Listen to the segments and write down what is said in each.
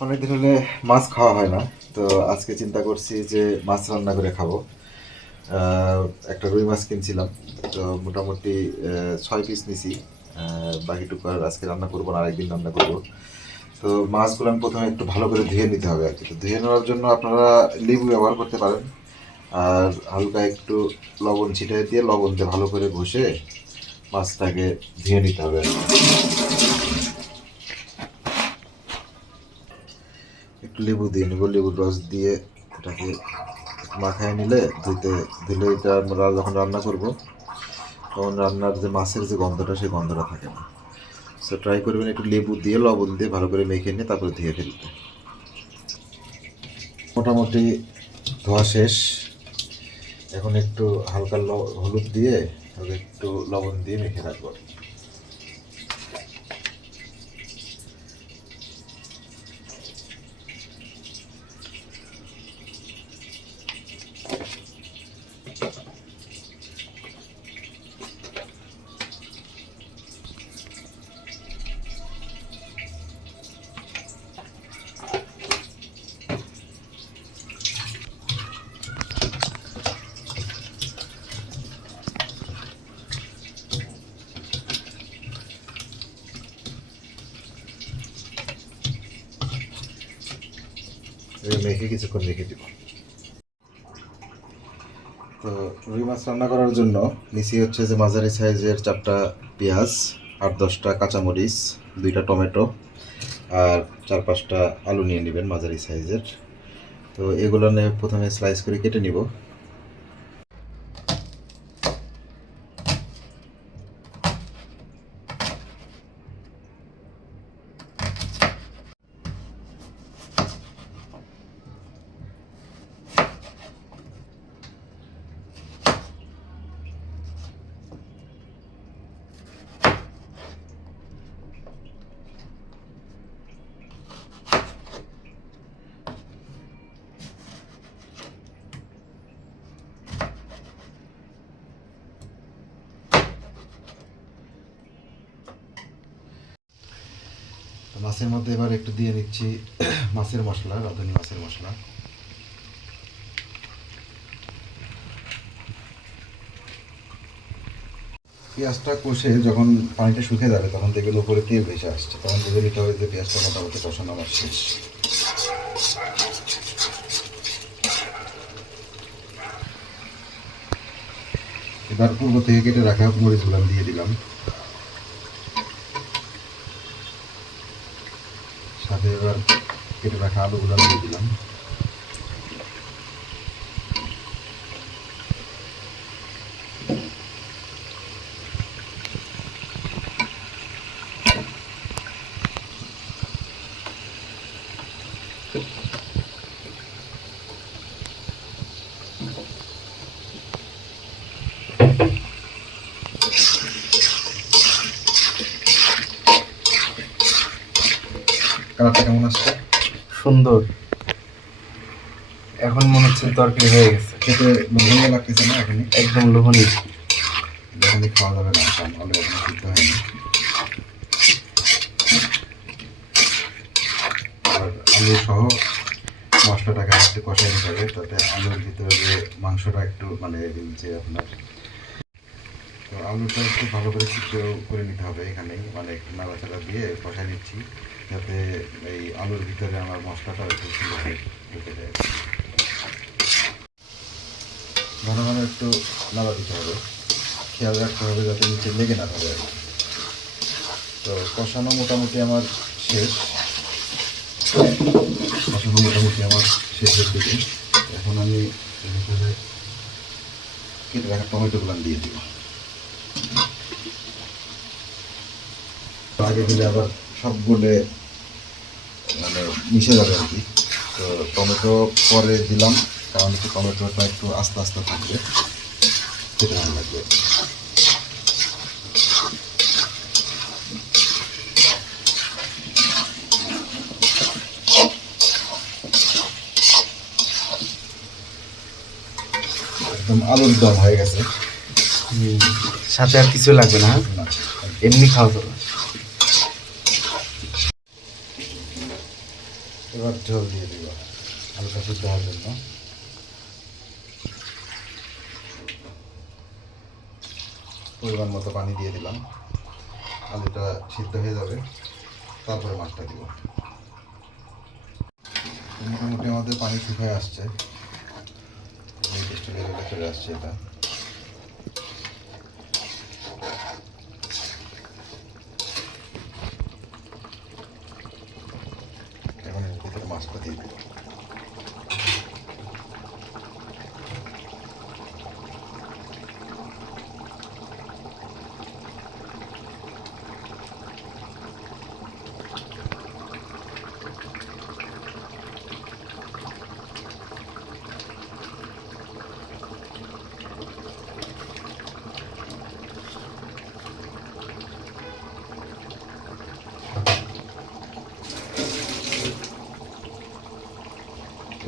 অনেকদিন হলে মাছ খাওয়া হয় না, তো আজকে চিন্তা করছি যে মাছ রান্না করে খাবো। আহ, একটা রুই মাছ কিনছিলাম, তো মোটামুটি 6 পিস নিছি। বাকিটুকু আর আজকে রান্না করবো না, আরেকদিন রান্না করবো। তো মাছগুলো আমি প্রথমে একটু ভালো করে ধুয়ে নিতে হবে আর কি। তো ধুয়ে নেওয়ার জন্য আপনারা লেবু ব্যবহার করতে পারেন, আর হালকা একটু লবণ ছিটিয়ে দিয়ে লবণ দিয়ে ভালো করে ঘষে মাছটাকে ধুয়ে নিতে হবে আর কি। একটু লেবু দিয়ে নেবো, লেবুর রস দিয়ে এটাকে মাখায় নিলে ধুলে এটা আমরা যখন রান্না করব তখন রান্নার যে মাছের যে গন্ধটা, সেই গন্ধটা থাকে না। সো ট্রাই করবেন একটু লেবু দিয়ে লবণ দিয়ে ভালো করে মেখে নিয়ে তারপরে ধুয়ে ফেলতে। মোটামুটি ধোয়া শেষ। এখন একটু হালকা হলুদ দিয়ে আর একটু লবণ দিয়ে মেখে রাখবো। মেখে কিছুক্ষণ রেখে দিব। তো রুই মাছ রান্না করার জন্য নিচে হচ্ছে যে মাঝারি সাইজের 4টা পেঁয়াজ, 8-10টা কাঁচামরিচ, 2টা টমেটো, আর 4-5টা আলু নিয়ে নেবেন মাঝারি সাইজের। তো এগুলো নিয়ে প্রথমে স্লাইস করে কেটে নিব। মাছের মধ্যে এবার একটু দিয়ে নিচ্ছি মাছের মশলা, রাঁধুনি মাছের মশলা। পেঁয়াজটা কষে যখন পানিটা শুকিয়ে যাবে তখন দেখবেন উপরে তেল ভেসে আসছে, তখন বুঝে নিতে হবে যে পেঁয়াজটা মোটামুটি কষানো আমার শেষ। এবার পূর্ব থেকে কেটে রাখা মরিচগুলো আমি দিয়ে দিলাম, সাথে এবার কেটে রাখা আলুগুলো দিয়ে দিলাম। কালারটা কেমন আসছে? সুন্দর। এখন মনে হচ্ছে তরকারি হয়ে গেছে। খেতে লোভনীয় লাগতেছে না এখনই? একদম লোভনীয়। যখনই খাওয়া যাবে না, কারণ আলু এখন সিদ্ধ হয়নি। আর আলু সহ মশলাটাকে একটু কষাই নিতে হবে, তাতে আলুর ভিতরে যে মাংসটা একটু মানে যে আপনার, তো আলুটা একটু ভালো করে সিদ্ধ করে নিতে হবে এখানেই, মানে একটু নাড়াচাড়া দিয়ে কষাই নিচ্ছি যাতে এই আলুর ভিতরে আমার মশলাটা একটু সুন্দরভাবে ঢুকে যায়। ঘন ঘন একটু নাড়া দিতে হবে, খেয়াল রাখতে হবে যাতে নিচে লেগে না ধরে আর কি। তো কষানো মোটামুটি আমার শেষ, কষানো মোটামুটি আমার শেষের দিকে। এখন আমি এখানে কেটে রাখা টমেটোগুলো দিয়ে দিব। আগে দিলে আবার সবগুলো মানে মিশে যাবে আর কি। তো টমেটো পরে দিলাম, কারণ একটু টমেটোটা একটু আস্তে আস্তে থাকবে, খেতে ভালো লাগবে। একদম আলুর দম হয়ে গেছে। সাথে আর কিছু লাগবে না, না, এমনি খাওয়া যাবে। এবার ঝোল দিয়ে দিব হালকা সিদ্ধ হওয়ার জন্য। পরিমাণ মতো পানি দিয়ে দিলাম, আলুটা সিদ্ধ হয়ে যাবে, তারপরে মাছটা দিব। মোটামুটি আমাদের পানি শুকিয়ে আসছে, নির্দিষ্ট লেভেলে চলে আসছে এটা। এখন এর ভিতরে মাছটা দিয়ে দিব।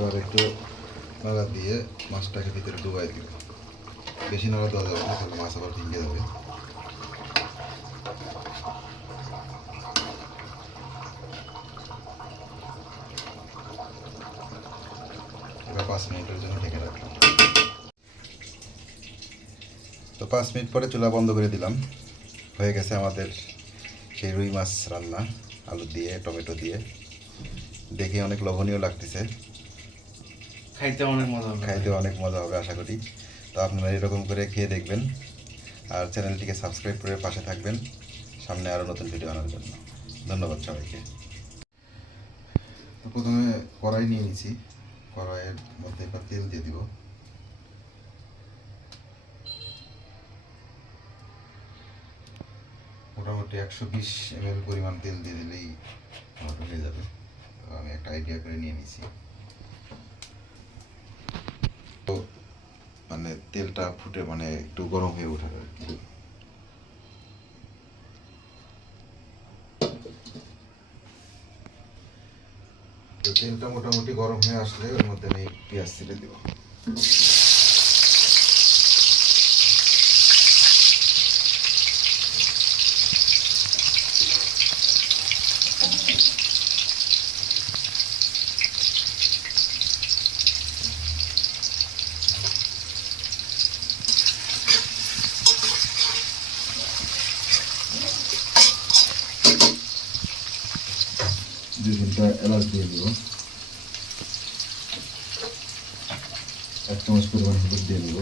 এবার একটু নাড়া দিয়ে মাছটাকে ভিতরে ডুবাই দিব। বেশি নাড়া দেওয়া যাবে না, তাহলে মাছ আবার ভেঙে যাবে। এবার 5 মিনিটের জন্য ঢেকে রাখলাম। তো 5 মিনিট পরে চুলা বন্ধ করে দিলাম। হয়ে গেছে আমাদের সেই রুই মাছ রান্না, আলু দিয়ে টমেটো দিয়ে। দেখে অনেক লোভনীয় লাগতেছে, খাইতে অনেক মজা হবে। খাইতে অনেক মজা হবে আশা করি। তো আপনারা এরকম করে খেয়ে দেখবেন, আর চ্যানেলটিকে সাবস্ক্রাইব করে পাশে থাকবেন সামনে আরও নতুন ভিডিও আনার জন্য। ধন্যবাদ সবাইকে। তো প্রথমে কড়াই নিয়ে নিয়েছি, কড়াইয়ের মধ্যে এবার তেল দিয়ে দিব। মোটামুটি 120 ml পরিমাণ তেল দিয়ে দিলেই আমার হয়ে যাবে। তো আমি একটা আইডিয়া করে নিয়ে নিয়েছি। তো মানে তেলটা ফুটে মানে একটু গরম হয়ে ওঠার আর কি। তো তেলটা মোটামুটি গরম হয়ে আসলে ওর মধ্যে আমি পেঁয়াজ ছেড়ে দেবো। দুই তিনটা এলাচ দিয়ে দিব, 1 চামচ পরিমাণ হলুদ দিয়ে দিব,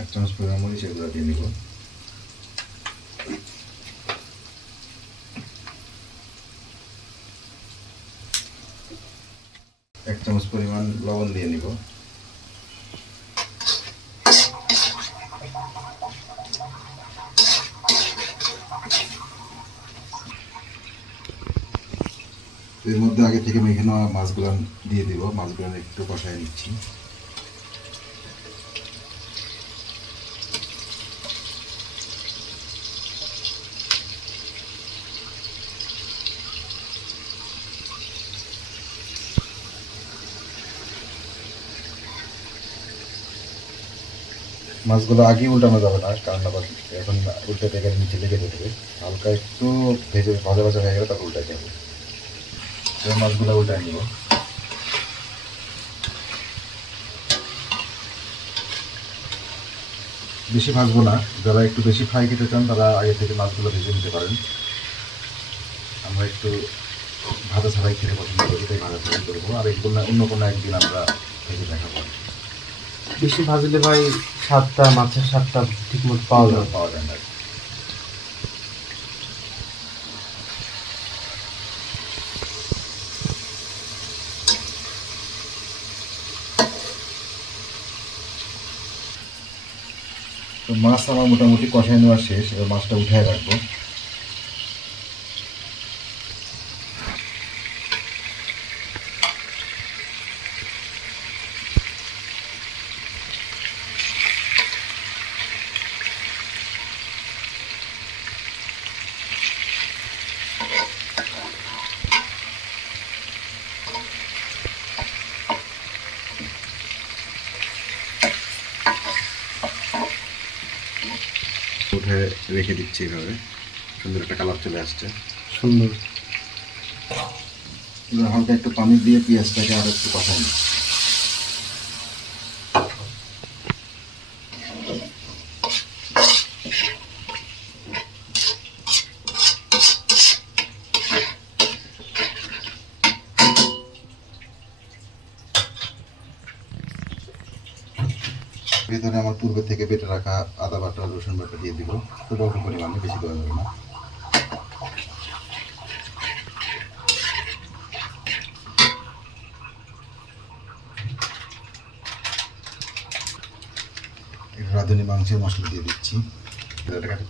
এক চামচ পরিমাণ মরিচের গুঁড়া দিয়ে দিব, এক চামচ পরিমাণ লবণ দিয়ে নিব, এর মধ্যে আগে থেকে মেখে নেওয়া মাছগুলো দিয়ে দিব। মাছগুলো একটু কষায় নিচ্ছি। মাছগুলো আগেই উল্টানো যাবে না, কারণ আবার এখন উল্টে থেকে নিচে লেগে যেতে। হালকা একটু ভেজে ভাজা ভাজা হয়ে গেলে তারপর উল্টাতে হবে। তো মাছগুলো উল্টায় নিব। বেশি ভাজবো না, যারা একটু বেশি ফ্রাই খেতে চান তারা আগে থেকে মাছগুলো ভেজে নিতে পারেন। আমরা একটু ভাজা ছাড়াই খেতে পছন্দ করি, তাই ভাজা ছাড়াই করবো। আর এগুলো অন্য কোনো একদিন আমরা ভেজে দেখাবো। বেশি ভাজলে ভাই স্বাদটা, মাছের স্বাদটা ঠিক মতো পাওয়া যায় না। তো মাছ আমার মোটামুটি কষায় নেওয়া শেষ, এবার মাছটা উঠায় রাখবো। রেখে দিচ্ছি এইভাবে, সুন্দর একটা কালার চলে আসছে। সুন্দর। এবার হালকা একটু পানি দিয়ে পেঁয়াজটাকে আরো একটু কষাই নিচ্ছি। ভেতরে আমার পূর্বে থেকে বেটে রাখা আদা বাটা রসুন বাটা দিয়ে দিব, খুব অল্প পরিমাণে, বেশি দেওয়া যাবে না। রাঁধুনি মাংসের মশলা দিয়ে দিচ্ছি। এটা কাটে